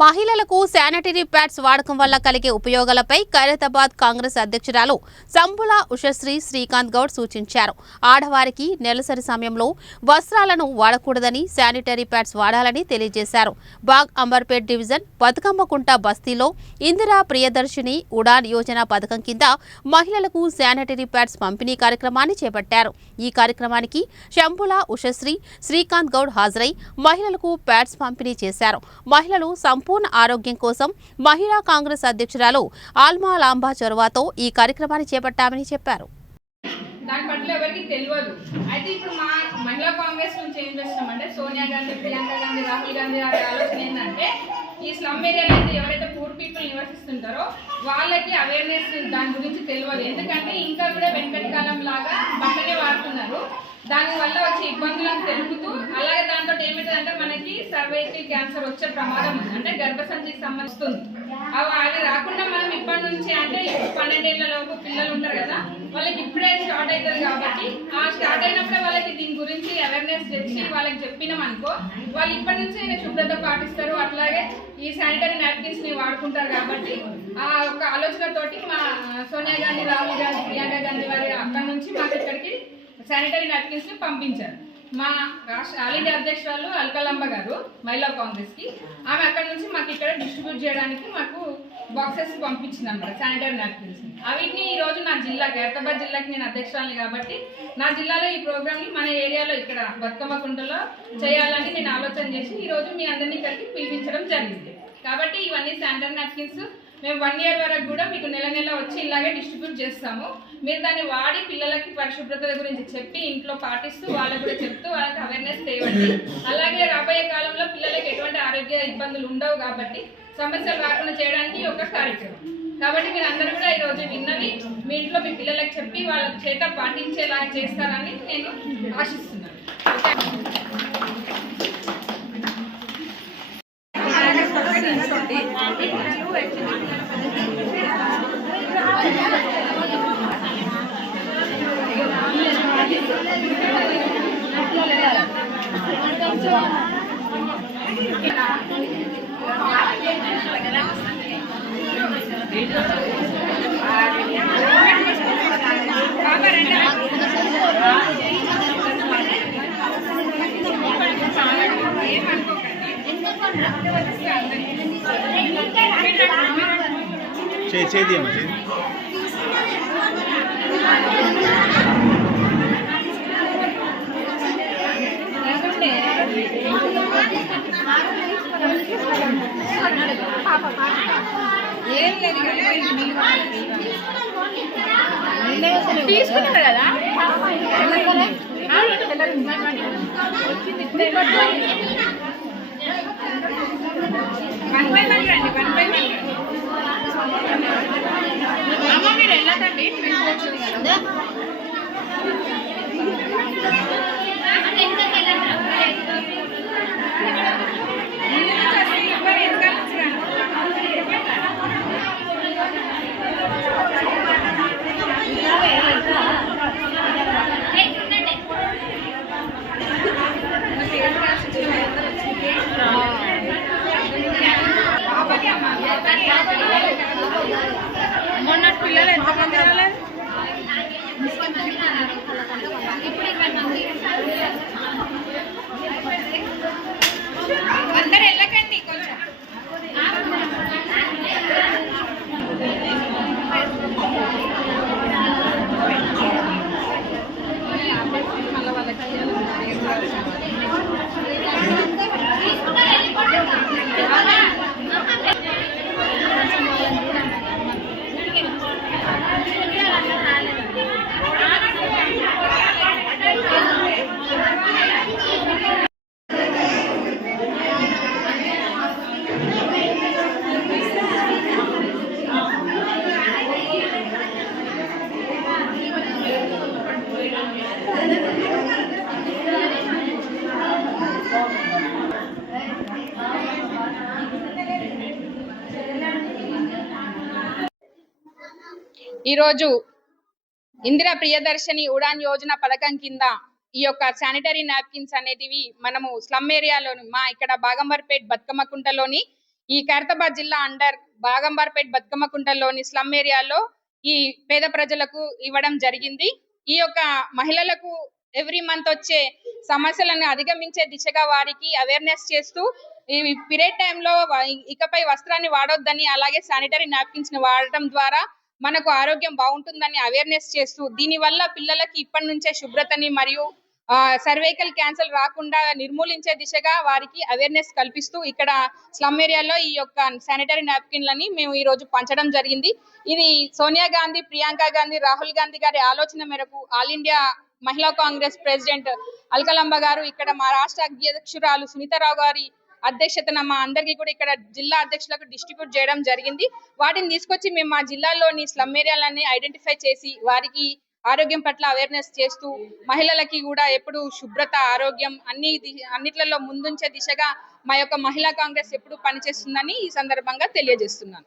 మహిళలకు sanitary pads వాడకం వల్ల కలిగే ఉపయోగాలపై ఖైరతాబాద్ కాంగ్రెస్ అధ్యక్షురాలు సంబుల ఉషశ్రీ శ్రీకాంత్ గౌడ్ సూచించారు. ఆడవారికి నెలసరి సమయంలో వస్త్రాలను వాడకూడదని, శానిటరీ ప్యాడ్స్ వాడాలని తెలియజేశారు. బాగ్ అంబర్పేట్ డివిజన్ బతుకమ్మకుంట బస్తీలో ఇందిరా ప్రియదర్శిని ఉడాన్ యోజన పథకం కింద మహిళలకు శానిటరీ ప్యాడ్స్ పంపిణీ కార్యక్రమాన్ని చేపట్టారు. ఈ కార్యక్రమానికి సంబుల ఉషశ్రీ శ్రీకాంత్ గౌడ్ హాజరై మహిళలకు ప్యాడ్స్ పంపిణీ చేశారు. మహిళలు సంపూర్ణ ఆరోగ్యం కోసం మహిళా కాంగ్రెస్ అధ్యక్షురాలు ఆల్మా లాంబా చొరవతో ఈ కార్యక్రమాన్ని చేపట్టామని చెప్పారు. దాని పట్ల ఎవరికి తెలియదు. అయితే ఇప్పుడు మా మహిళా కాంగ్రెస్ నుంచి ఏం చేస్తామంటే సోనియా గాంధీ, ప్రియాంక గాంధీ, రాహుల్ గాంధీ గారి ఆలోచన ఏంటంటే ఈ స్లమ్ ఏరియాలో అయితే ఎవరైతే పూర్ పీపుల్ నివసిస్తుంటారో వాళ్ళకి అవేర్నెస్ దాని గురించి తెలియదు. ఎందుకంటే ఇంకా కూడా వెనకటి కాలం లాగా బట్టలే వాడుతున్నారు. దానివల్ల వచ్చే ఇబ్బందులను తెలుపుతూ అలాగే దాంతో ఏమిటంటే మనకి సర్వైకల్ క్యాన్సర్ వచ్చే ప్రమాదం ఉంది, అంటే గర్భసంచికి సంబంధిస్తుంది. అవి రాకుండా మనం ఇప్పటి నుంచి అంటే 12 ఏళ్లలోపు పిల్లలు ఉంటారు కదా, వాళ్ళకి ఇప్పుడే స్టార్ట్ అవుతుంది. కాబట్టి ఆ స్టార్ట్ అయినప్పుడే వాళ్ళకి దీని గురించి అవేర్నెస్ తెచ్చి వాళ్ళకి చెప్పినాం అనుకో, వాళ్ళు ఇప్పటి నుంచి శుభ్రత పాటిస్తారు. అట్లాగే ఈ శానిటరీ నాప్కిన్స్ ని వాడుకుంటారు. కాబట్టి ఆ ఒక ఆలోచనతోటి మా సోనియా గాంధీ, రాహుల్ గాంధీ, ప్రియాంక గాంధీ వారి అక్కడి నుంచి మాకు ఇక్కడికి శానిటరీ నాప్కిన్స్ ని పంపించారు. మా రాష్ట్ర ఆల్ ఇండియా అధ్యక్షురాలు అల్కలంబ గారు మహిళా కాంగ్రెస్ కి, ఆమె అక్కడ నుంచి మాకు ఇక్కడ డిస్ట్రిబ్యూట్ చేయడానికి మాకు బాక్సెస్ పంపించింది అనమాట శానిటరీ నాప్కిన్స్. అవిటిని ఈ రోజు నా జిల్లా ఖైరతాబాద్ జిల్లాకి నేను అధ్యక్షురాలని కాబట్టి నా జిల్లాలో ఈ ప్రోగ్రామ్ ని మన ఏరియాలో ఇక్కడ బతుకమ్మకుంటలో చేయాలని నేను ఆలోచన చేసి ఈ రోజు మీ అందరినీ ఇక్కడికి పిలిపించడం జరిగింది. కాబట్టి ఇవన్నీ శానిటరీ నాప్కిన్స్ మేము 1 year వరకు కూడా మీకు నెల నెల వచ్చి ఇలాగే డిస్ట్రిబ్యూట్ చేస్తాము. మీరు దాన్ని వాడి పిల్లలకి పరిశుభ్రత గురించి చెప్పి ఇంట్లో పాటిస్తూ వాళ్ళకు కూడా చెప్తూ వాళ్ళకి అవేర్నెస్ తేవండి. అలాగే రాబోయే కాలంలో పిల్లలకి ఎటువంటి ఆరోగ్య ఇబ్బందులు ఉండవు కాబట్టి సమస్యలు రాకుండా చేయడానికి ఒక కార్యక్రమం. కాబట్టి మీరు అందరూ కూడా ఈరోజు విన్నవి మీ ఇంట్లో మీ పిల్లలకి చెప్పి వాళ్ళ చేత పాటించేలా చేస్తారని నేను ఆశిస్తున్నాను. ఏం లేదు తీసుకున్నారు కదా అమ్మ మీరు వెళ్ళదండి మొన్న పిల్లలు ఎంతమంది రాలేదు? అందరు వెళ్ళకండి కొంచెం. మళ్ళీ వాళ్ళకి ఈరోజు ఇందిరా ప్రియదర్శిని ఉడాన్ యోజన పథకం కింద ఈ యొక్క శానిటరీ నాప్కిన్స్ అనేటివి మనము స్లమ్ ఏరియాలోని మా ఇక్కడ బాగంబర్పేట్ బతుకమ్మకుంటలోని ఈ ఖైరతాబాద్ జిల్లా అండర్ బాగంబార్పేట్ బతుకమ్మ కుంటలోని స్లమ్ ఏరియాలో ఈ పేద ప్రజలకు ఇవ్వడం జరిగింది. ఈ యొక్క మహిళలకు ఎవ్రీ మంత్ వచ్చే సమస్యలను అధిగమించే దిశగా వారికి అవేర్నెస్ చేస్తూ ఈ పీరియడ్ టైంలో ఇకపై వస్త్రాన్ని వాడొద్దని, అలాగే శానిటరీ నాప్కిన్స్ ని వాడటం ద్వారా మనకు ఆరోగ్యం బాగుంటుందని అవేర్నెస్ చేస్తూ, దీని వల్ల పిల్లలకి ఇప్పటి నుంచే శుభ్రతని మరియు సర్వైకల్ క్యాన్సర్ రాకుండా నిర్మూలించే దిశగా వారికి అవేర్నెస్ కల్పిస్తూ ఇక్కడ స్లమ్ ఏరియాలో ఈ యొక్క శానిటరీ నాప్కిన్లని మేము ఈ రోజు పంచడం జరిగింది. ఇది సోనియా గాంధీ, ప్రియాంక గాంధీ, రాహుల్ గాంధీ గారి ఆలోచన మేరకు ఆల్ ఇండియా మహిళా కాంగ్రెస్ ప్రెసిడెంట్ అల్కలంబ గారు, ఇక్కడ మా రాష్ట్ర అధ్యక్షురాలు సునీతారావు గారి అధ్యక్షతన మా అందరికీ కూడా ఇక్కడ జిల్లా అధ్యక్షులకు డిస్ట్రిబ్యూట్ చేయడం జరిగింది. వాటిని తీసుకొచ్చి మేము మా జిల్లాలోని స్లమ్ ఏరియాలని ఐడెంటిఫై చేసి వారికి ఆరోగ్యం పట్ల అవేర్నెస్ చేస్తూ మహిళలకి కూడా ఎప్పుడు శుభ్రత, ఆరోగ్యం అన్నిట్లలో ముందుంచే దిశగా మా యొక్క మహిళా కాంగ్రెస్ ఎప్పుడు పనిచేస్తుందని ఈ సందర్భంగా తెలియజేస్తున్నాను.